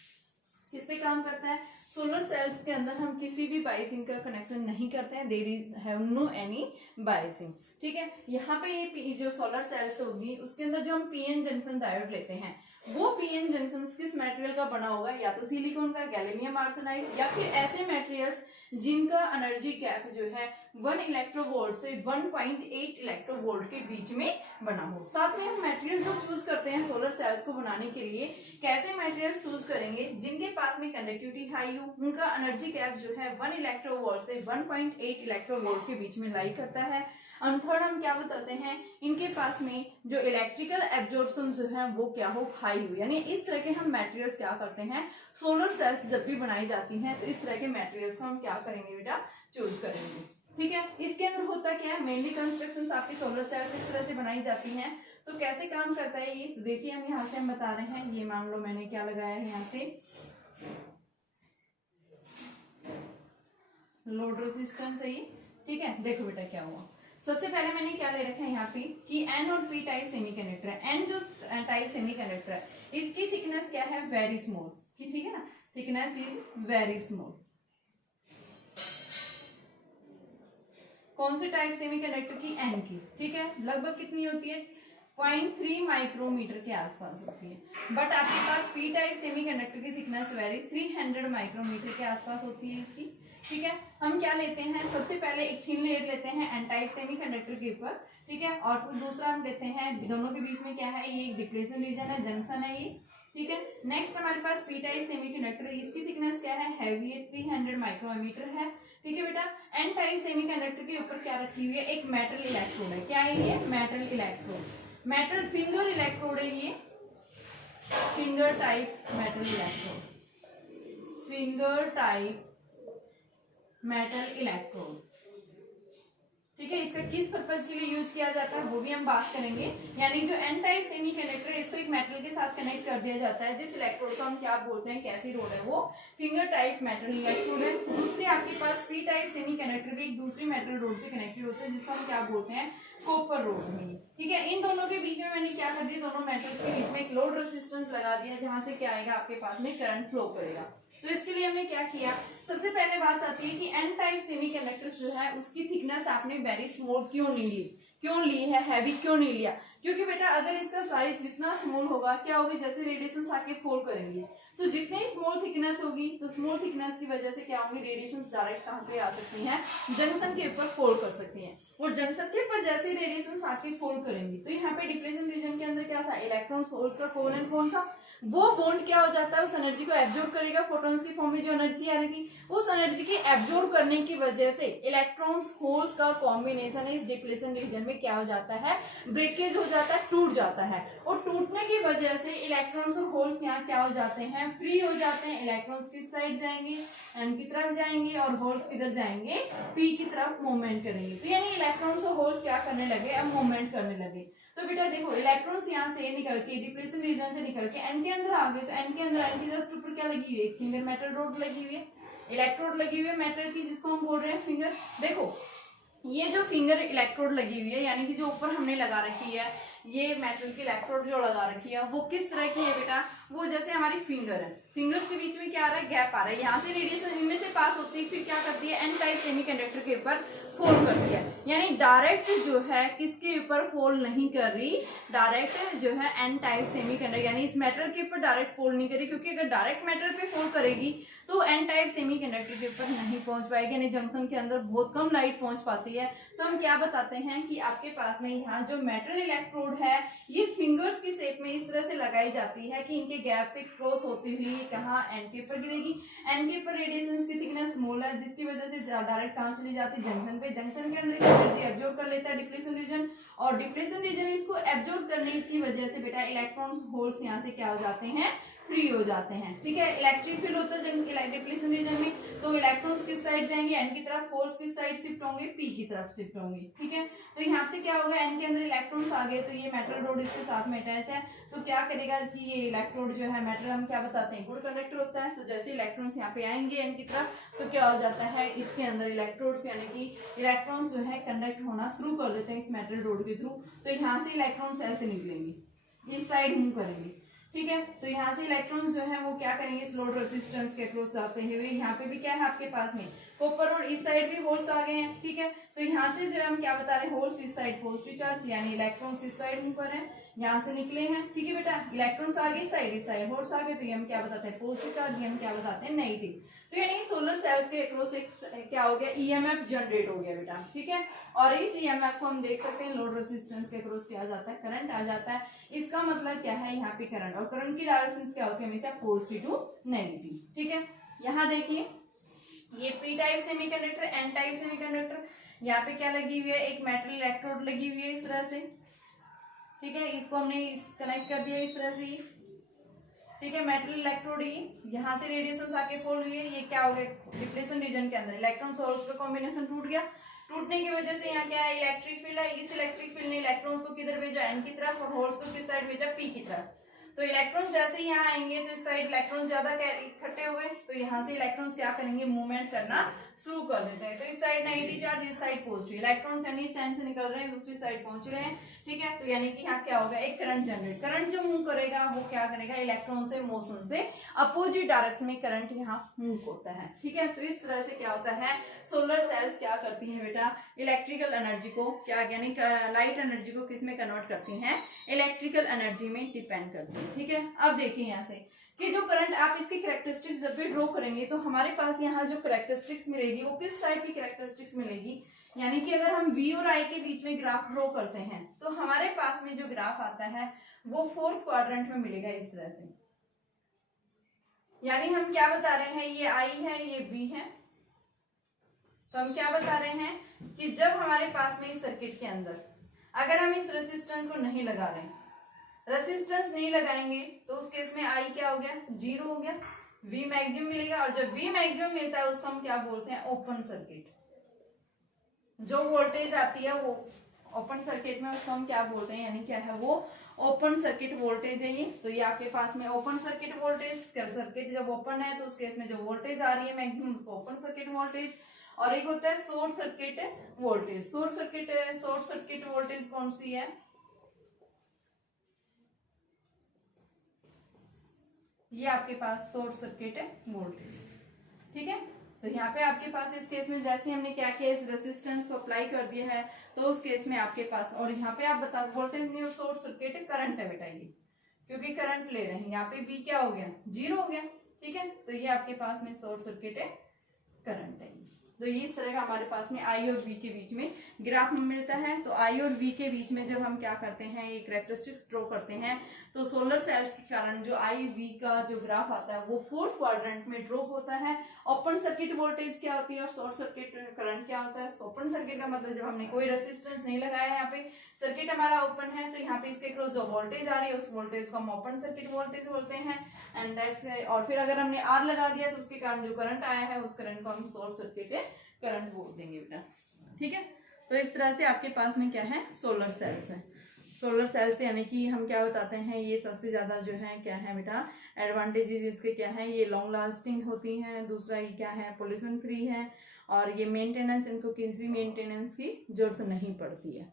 किस पे काम करता है, सोलर सेल्स के अंदर हम किसी भी बायसिंग का कनेक्शन नहीं करते हैं, there is have no any biasing. ठीक है, यहाँ पे ये जो सोलर सेल्स होगी उसके अंदर जो हम पीएन जंक्शन डायोड लेते हैं वो पीएन जंक्शन किस मटेरियल का बना होगा, या तो सिलिकॉन का, गैलियम आर्सेनाइड, या फिर ऐसे मटेरियल्स जिनका एनर्जी गैप जो है 1 इलेक्ट्रोवोल्ट से 1.8 इलेक्ट्रोवोल्ट के बीच में बना हो। साथ में हम मटेरियल जो चूज करते हैं सोलर सेल्स को बनाने के लिए, कैसे मटेरियल्स चूज करेंगे, जिनके पास में कंडक्टिविटी हाई हो, उनका एनर्जी गैप जो है 1 इलेक्ट्रोवोल्ट से 1.8 इलेक्ट्रोवोल्ट के बीच में लाई करता है। और थर्ड हम क्या बताते हैं, इनके पास में जो इलेक्ट्रिकल एब्जॉर्प्शन जो है वो क्या हो, हाई हो। यानी इस तरह के हम मटेरियल्स क्या करते हैं, सोलर सेल्स जब भी बनाई जाती हैं तो इस तरह के मटेरियल्स को हम क्या करेंगे बेटा, चूज करेंगे। ठीक है, इसके अंदर होता क्या है, मेनली कंस्ट्रक्शन आपकी सोलर सेल्स इस तरह से बनाई जाती हैं। तो कैसे काम करता है ये, तो देखिए हम यहाँ से हम बता रहे हैं, ये मान लो मैंने क्या लगाया है यहाँ से, लोड रेजिस्टेंस है ये। ठीक है, देखो बेटा क्या हुआ, सबसे पहले मैंने क्या ले रखा है यहाँ पे कि एन और पी टाइप सेमीकंडक्टर है। एन जो टाइप सेमीकंडक्टर है इसकी थिकनेस क्या है, वेरी स्मॉल की, ठीक है ना, थिकनेस इज वेरी स्मॉल। कौन से टाइप सेमीकंडक्टर की, एन की। ठीक है, लगभग कितनी होती है, 0.3 माइक्रोमीटर के आसपास होती है। बट आपके पास पी टाइप सेमीकंडक्टर की थिकनेस वेरी 300 माइक्रोमीटर के आसपास होती है इसकी। ठीक है, हम क्या लेते हैं, सबसे पहले एक थिन लेयर लेते हैं एन टाइप सेमीकंडक्टर के ऊपर। ठीक है, और फिर दूसरा हम लेते हैं, दोनों के बीच में क्या है, ये एक डिप्लेशन रीजन है, जंक्शन है ये। ठीक है, नेक्स्ट हमारे पास पी टाइप सेमीकंडक्टर, इसकी थिकनेस क्या है, हैवी है, 300 माइक्रोमीटर है। ठीक है बेटा, एन टाइप सेमीकंडक्टर के ऊपर क्या रखी हुई है, एक मेटल इलेक्ट्रोड है। क्या है ये, metal electrode, metal finger electrode है ये, finger type metal electrode, finger type metal electrode. ठीक है, इसका किस पर्पज के लिए यूज किया जाता है वो भी हम बात करेंगे। यानी जो एन टाइप सेमीकंडक्टर है इसको एक मेटल के साथ कनेक्ट कर दिया जाता है, जिस इलेक्ट्रोड को हम क्या बोलते हैं, कैसी रोड है वो, फिंगर टाइप मेटल इलेक्ट्रोड है। दूसरी आपके पास पी टाइप सेमीकंडक्टर भी एक दूसरी मेटल रोड से कनेक्टेड होते हैं, जिसको हम क्या बोलते हैं, कॉपर रोड है। ठीक है, इन दोनों के बीच में मैंने क्या कर दिया, दोनों मेटल्स के बीच में एक लोड रेजिस्टेंस लगा दिया, जहां से क्या आएगा, आपके पास में करंट फ्लो करेगा। तो इसके लिए हमने क्या किया, सबसे पहले बात आती है कि एन टाइप सेमीकंडक्टर जो है उसकी थिकनेस आपने वेरी स्मॉल क्यों ली है, हैवी क्यों नहीं लिया, क्योंकि बेटा अगर इसका साइज जितना स्मॉल होगा क्या होगी, जैसे रेडिएशन आके फॉल करेंगे तो जितनी स्मॉल थिकनेस होगी तो स्मॉल थिकनेस की वजह से क्या होंगी, रेडिएशन डायरेक्ट कहाँ पे आ सकती हैं, जंक्शन के ऊपर फॉल कर सकती हैं। और जंक्शन के ऊपर जैसे रेडिएशन आके फॉल करेंगी तो यहाँ पे डिप्लेशन रीजन के अंदर क्या था, इलेक्ट्रॉन होल्स का कोवलेंट बॉन्ड था। वो बॉन्ड क्या हो जाता है, उस एनर्जी को एब्जॉर्ब करेगा, फोटॉन्स की फॉर्म में जो एनर्जी आ रही थी उस एनर्जी की एब्जॉर्ब करने की वजह से इलेक्ट्रॉन्स होल्स का कॉम्बिनेशन इस डिप्लेशन रीजन में क्या हो जाता है, ब्रेकेज हो जाता है, टूट जाता है। और टूटने की वजह से इलेक्ट्रॉन्स और होल्स यहाँ क्या हो जाते हैं, फ्री हो जाते हैं। इलेक्ट्रॉन्स किस साइड जाएंगे, एन की तरफ जाएंगे, और होल्स किधर जाएंगे, पी की तरफ मूवमेंट करेंगे। तो यानी इलेक्ट्रॉन्स और होल्स क्या करने लगे, अब मूवमेंट करने लगे। तो बेटा देखो, इलेक्ट्रॉन्स यहाँ से निकल के डिप्लेशन रीजन से निकल के एन के अंदर आ गए, तो एन के अंदर, एन की जस्ट ऊपर क्या लगी हुई है, फिंगर मेटल रोड लगी हुई है, इलेक्ट्रोड लगी हुई है मेटल की, जिसको हम बोल रहे हैं फिंगर। देखो ये जो फिंगर इलेक्ट्रोड लगी हुई है, यानी कि जो ऊपर हमने लगा रखी है ये मेटल की इलेक्ट्रोड जो लगा रखी है, वो किस तरह की है बेटा, वो जैसे हमारी फिंगर है, फिंगर्स के बीच में क्या आ रहा है, गैप आ रहा है, यहाँ से रेडिएशन इनमें से पास होती है, फिर क्या करती है, एन टाइप सेमीकंडक्टर के ऊपर फॉल करती है। यानी डायरेक्ट जो है किसके ऊपर फॉल नहीं कर रही, डायरेक्ट जो है एन टाइप सेमीकंडक्टर यानी इस मेटल के ऊपर डायरेक्ट फॉल नहीं करेगी, क्योंकि अगर डायरेक्ट मेटल पे फॉल करेगी तो एन टाइप सेमीकंडक्टर के ऊपर नहीं पहुंच पाएगी, यानी जंक्शन के अंदर बहुत कम लाइट पहुंच पाती है। तो हम क्या बताते हैं कि आपके पास में यहाँ जो मेटल इलेक्ट्रोड रोड है ये फिंगर्स की शेप में इस तरह से लगाई जाती है कि इनके गैप से क्रॉस होती हुई कहाँ एंड के ऊपर गिरेगी। एंड के ऊपर रेडिएशन की थिकनेस स्मॉल है जिसकी वजह से डायरेक्ट कहाँ चली जाती है जंक्शन पे। जंक्शन के अंदर एनर्जी एब्जॉर्ब कर लेता है डिप्लेशन रीजन, और डिप्लेशन रीजन इसको एब्जॉर्ब करने की वजह से बेटा इलेक्ट्रॉन्स होल्स यहाँ से क्या हो जाते हैं, फ्री हो जाते हैं। ठीक है, इलेक्ट्रिक फील्ड होता है डिप्लेशन रीजन में, तो इलेक्ट्रॉन्स किस साइड जाएंगे, एन की तरफ, होल्स किस साइड शिफ्ट होंगे, पी की तरफ शिफ्ट होंगे। ठीक है, तो यहाँ से क्या होगा, एन के अंदर इलेक्ट्रॉन्स आ गए तो ये मेटल रोड इसके साथ में अटैच है, तो क्या करेगा कि ये इलेक्ट्रोड जो है मेटल हम क्या बताते हैं गुड कंडक्टर होता है, तो जैसे इलेक्ट्रॉन्स यहाँ पे आएंगे एन की तरफ तो क्या हो जाता है इसके अंदर इलेक्ट्रोड्स यानी कि इलेक्ट्रॉन्स जो है कंडक्ट होना शुरू कर देते हैं इस मेटल रोड के थ्रू। तो यहाँ से इलेक्ट्रॉन्स ऐसे निकलेंगे, इस साइड मूव करेंगे। ठीक है, तो यहाँ से इलेक्ट्रॉन्स जो है वो क्या करेंगे इस लोड रेजिस्टेंस के अक्रॉस जाते हुए, यहाँ पे भी क्या है आपके पास में कॉपर और इस साइड भी होल्स आ गए हैं। ठीक है, तो यहाँ से जो है हम क्या बता रहे हैं होल्स इस साइड पॉजिटिव चार्ज यानी इलेक्ट्रॉन्स इस साइड मूव कर रहे हैं, यहाँ से निकले हैं। ठीक है बेटा, इलेक्ट्रॉन्स आ गए इस साइड होल्स आ गए, तो ये हम क्या बताते हैं पॉजिटिव चार्ज, ये हम क्या बताते हैं नेगेटिव। तो यानी सोलर सेल्स के अक्रॉस एक क्या हो गया ईएमएफ जनरेट हो गया बेटा। ठीक है, और इस ईएमएफ को हम देख सकते हैं लोड रेजिस्टेंस के अक्रॉस क्या आ जाता है करंट आ जाता है। इसका मतलब क्या है यहाँ पे करंट, और करंट की डायरेक्शन क्या होती है हमेशा पॉजिटिव टू नेगेटिव। ठीक है, यहाँ देखिए ये P type semiconductor, N type semiconductor, यहाँ पे क्या लगी हुई है एक मेटल इलेक्ट्रोड लगी हुई है इस तरह से। ठीक है, इसको हमने कनेक्ट कर दिया इस तरह से। ठीक है, मेटल इलेक्ट्रोड यहाँ से रेडिएशन आके फॉल हुई है, ये क्या हो गया डिप्लेशन रीजन के अंदर इलेक्ट्रॉन होल्स का कॉम्बिनेशन टूट गया, टूटने की वजह से यहाँ क्या है इलेक्ट्रिक फील्ड है, इस इलेक्ट्रिक फील्ड ने इलेक्ट्रॉन्स को किधर भेजा एन की तरफ और होल्स को किस साइड भेजा पी की तरफ। तो इलेक्ट्रॉन्स जैसे ही यहाँ आएंगे तो इस साइड इलेक्ट्रॉन्स ज्यादा इकट्ठे हो गए, तो यहाँ से इलेक्ट्रॉन्स क्या करेंगे मूवमेंट करना शुरू कर देते हैं। तो इस साइड नेगेटिव चार्ज इस साइड पॉजिटिव, इलेक्ट्रॉन्स यानी इस एंड से निकल रहे हैं दूसरी साइड पहुंच रहे हैं। ठीक है, तो यानी कि यहाँ क्या होगा एक करंट जनरेट, करंट जो मूव करेगा वो क्या करेगा इलेक्ट्रॉन से मोशन से अपोजिट डायरेक्शन में करंट यहाँ मूव होता है। ठीक है, तो इस तरह से क्या होता है सोलर सेल्स क्या करती हैं बेटा इलेक्ट्रिकल एनर्जी को क्या यानी लाइट एनर्जी को किस में कन्वर्ट करती हैं इलेक्ट्रिकल एनर्जी में डिपेंड करती है। ठीक है, अब देखिए यहाँ से कि जो करंट आप इसकी कैरेक्टरिस्टिक्स जब भी ड्रॉ करेंगे तो हमारे पास यहाँ जो कैरेक्टरिस्टिक्स मिलेगी वो किस टाइप की कैरेक्टरिस्टिक्स मिलेगी, यानी कि अगर हम V और I के बीच में ग्राफ ड्रॉ करते हैं तो हमारे पास में जो ग्राफ आता है वो फोर्थ क्वाड्रेंट में मिलेगा इस तरह से। यानी हम क्या बता रहे हैं ये I है ये V है, तो हम क्या बता रहे हैं कि जब हमारे पास में इस सर्किट के अंदर अगर हम इस रेसिस्टेंस को नहीं लगा रहे हैं, रेसिस्टेंस नहीं लगाएंगे तो उस केस में I क्या हो गया 0 हो गया, V मैक्सिमम मिलेगा, और जब V मैक्सिमम मिलता है उसको हम क्या बोलते हैं ओपन सर्किट। जो वोल्टेज आती है वो ओपन सर्किट में उसको हम क्या बोलते हैं यानी क्या है वो ओपन सर्किट वोल्टेज है ये। तो ये आपके पास में ओपन सर्किट वोल्टेज, सर्किट जब ओपन है तो उस केस में जो वोल्टेज आ रही है मैक्सिमम उसको ओपन सर्किट वोल्टेज, और एक होता है short circuit voltage. Short circuit voltage कौन सी है, ये आपके पास शॉर्ट सर्किट वोल्टेज। ठीक है, तो यहाँ पे आपके पास इस केस में जैसे हमने क्या किया इस रेसिस्टेंस को अप्लाई कर दिया है तो उस केस में आपके पास, और यहाँ पे आप बता वोल्टेज नहीं शॉर्ट सर्किट करंट है बेटा ये, क्योंकि करंट ले रहे हैं यहाँ पे V क्या हो गया 0 हो गया। ठीक है, तो ये आपके पास में शॉर्ट सर्किट करंट है। तो ये इस तरह का हमारे पास में I और V के बीच में ग्राफ मिलता है। तो I और V के बीच में जब हम क्या करते हैं ये कैरेक्टरिस्टिक्स ड्रॉ करते हैं तो सोलर सेल्स के कारण जो I V का जो ग्राफ आता है वो फोर्थ क्वाड्रेंट में ड्रॉ होता है। ओपन सर्किट वोल्टेज क्या होती है और शॉर्ट सर्किट करंट क्या होता है। ओपन सर्किट का मतलब जब हमने कोई रेसिस्टेंस नहीं लगाया, यहाँ पे सर्किट हमारा ओपन है तो यहाँ पे इसके क्रॉस जो वोल्टेज आ रही है उस वोल्टेज को हम ओपन सर्किट वोल्टेज बोलते हैं एंड दैट्स। और फिर अगर हमने R लगा दिया तो उसके कारण जो करंट आया है उस करंट को हम शॉर्ट सर्किट करंट बोल देंगे बेटा। ठीक है, तो इस तरह से आपके पास में क्या है सोलर सेल्स है। सोलर सेल्स यानी कि हम क्या बताते हैं ये सबसे ज्यादा जो है क्या है बेटा एडवांटेजेस इसके क्या है ये लॉन्ग लास्टिंग होती हैं, दूसरा ये क्या है पोल्यूशन फ्री है, और ये मेंटेनेंस इनको किसी मेंटेनेंस की जरूरत नहीं पड़ती है।